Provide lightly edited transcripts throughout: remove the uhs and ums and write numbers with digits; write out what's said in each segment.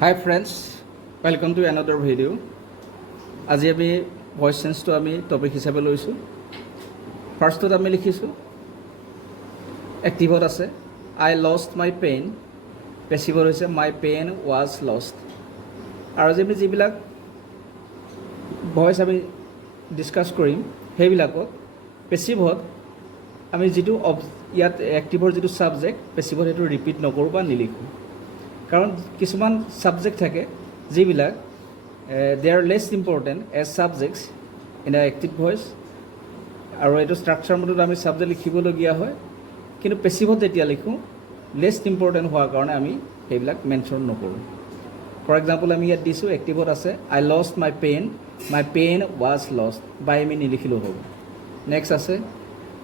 Hi friends, welcome to another video. আজি আমি voice চেঞ্জটো আমি টপিক হিচাপে লৈছোঁ। ফাৰ্ষ্টত আমি লিখিছোঁ এক্টিভত আছে I lost my pen, পেছিভত হৈছে my pen was lost। আৰু আজি আমি যিবিলাক ভয়েস আমি ডিছকাছ কৰিম সেইবিলাকত পেছিভত আমি যিটো ইয়াত এক্টিভৰ যিটো ছাবজেক্ট পেছিভত সেইটো ৰিপিট নকৰোঁ বা নিলিখোঁ। কাৰণ কিছুমান ছাবজেক্ট থাকে যিবিলাক they are less important as subjects in a active voice, আৰু এইটো ষ্ট্ৰাকচাৰ মতে আমি ছাবজেক্ট লিখিবলগীয়া হয়, কিন্তু পেছিভত যেতিয়া লিখোঁ লেছ ইম্পৰ্টেণ্ট হোৱাৰ কাৰণে আমি সেইবিলাক মেনশ্যন নকৰোঁ। ফৰ এক্সাম্পল আমি ইয়াত দিছোঁ এক্টিভত আছে I lost my pen was lost, by আমি নিলিখিলেও হ'ব। নেক্সট আছে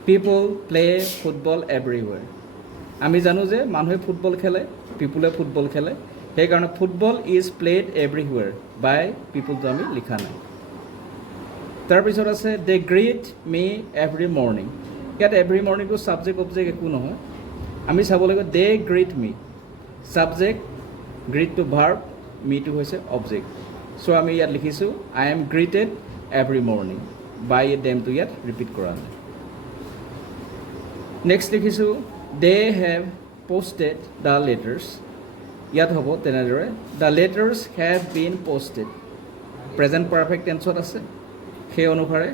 পিপল প্লে ফুটবল এভৰিৱেৰ। আমি জানো যে মানুহে ফুটবল খেলে, পিপুলে ফুটবল খেলে, সেইকাৰণে ফুটবল ইজ প্লেড এভৰিৱেৰ, বাই পিপুলটো আমি লিখা নাই। তাৰপিছত আছে দে গ্ৰীট মি এভৰি মৰ্ণিং। ইয়াত এভৰি মৰ্ণিংটো ছাবজেক্ট অবজেক্ট একো নহয়, আমি চাব লাগিব দে গ্ৰীট মি ছাবজেক্ট, গ্ৰীটটো ভাৰ্ব, মিটো হৈছে অবজেক্ট। চ' আমি ইয়াত লিখিছোঁ আই এম গ্ৰীটেড এভৰি মৰ্ণিং, বাই ডেমটো ইয়াত ৰিপিট কৰা নাই। নেক্সট লিখিছোঁ দে হেভ পষ্টেড দ্য লেটাৰ্ছ। ইয়াত হ'ব তেনেদৰে the letters have been posted, present perfect টেন্সত আছে, সেই অনুসাৰে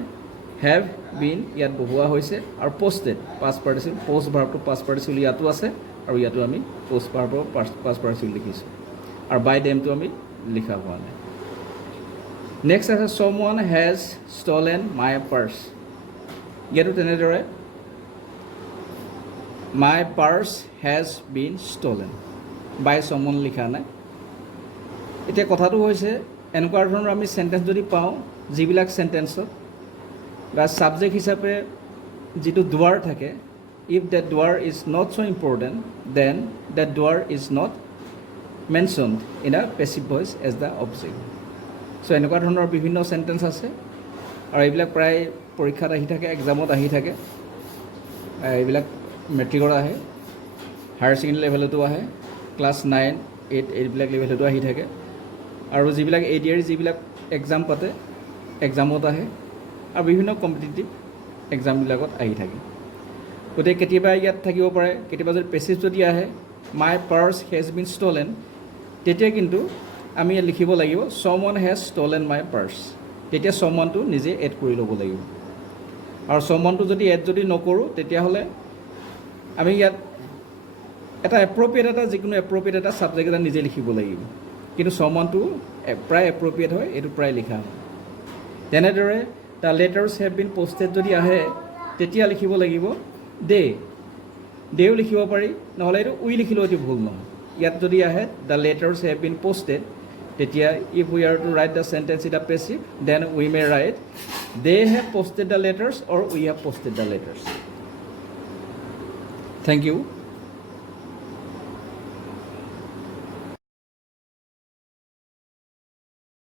হেভ বিন ইয়াত বহোৱা হৈছে, আৰু পষ্টেড পাষ্ট পাৰ্টিচিপল, পষ্ট ভাৰ্বটো পাষ্ট পাৰ্টিচিপল ইয়াতো আছে, আৰু ইয়াতো আমি পষ্ট ভাৰ্বৰ পাষ্ট পাৰ্টিচিপল লিখিছোঁ, আৰু বাই ডেমটো আমি লিখা হোৱা নাই। নেক্সট আছে someone has stolen my purse. ইয়াতো তেনেদৰে my purse has been stolen, by someone লিখা নাই। এতিয়া কথাটো হৈছে এনেকুৱা ধৰণৰ আমি চেণ্টেঞ্চ যদি পাওঁ যিবিলাক চেণ্টেঞ্চত বা ছাবজেক্ট হিচাপে যিটো ডুৱাৰ থাকে, if that doer is not so' important then that doer is not mentioned in a passive voice as the object. So' এনেকুৱা ধৰণৰ বিভিন্ন চেণ্টেঞ্চ আছে, আৰু এইবিলাক প্ৰায় পৰীক্ষাত আহি থাকে, এক্সামত আহি থাকে। এইবিলাক মেট্ৰিকৰ আহে, হায়াৰ ছেকেণ্ডেৰী লেভেলতো আহে, ক্লাছ 9, 8 এইবিলাক লেভেলতো আহি থাকে, আৰু যিবিলাক ADR যিবিলাক এক্সাম পাতে এক্সামত আহে, আৰু বিভিন্ন কম্পিটিটিভ এক্সামবিলাকত আহি থাকে। গতিকে কেতিয়াবা ইয়াত থাকিব পাৰে, কেতিয়াবা যদি পেছিভ যদি আহে my purse has been stolen, তেতিয়া কিন্তু আমি ইয়াত লিখিব লাগিব someone has stolen my purse, তেতিয়া ছম ওৱানটো নিজে এড কৰি ল'ব লাগিব। আৰু ছম ওৱানটো যদি এড যদি নকৰোঁ তেতিয়াহ'লে আমি ইয়াত এটা যিকোনো এপ্ৰপ্ৰিয়েট এটা ছাবজেক্ট এটা নিজে লিখিব লাগিব, কিন্তু ছম ওৱানটো প্ৰায় এপ্ৰপ্ৰিয়েট হয়, এইটো প্ৰায় লিখা হয়। তেনেদৰে the letters have been posted যদি আহে তেতিয়া লিখিব লাগিব দেও লিখিব পাৰি, নহ'লে এইটো উই লিখিলেও এইটো ভুল নহয়। ইয়াত যদি আহে the letters have been posted, তেতিয়া if we are to write the sentence in the passive then we may write they have posted the letters or we have posted the letters. Thank you.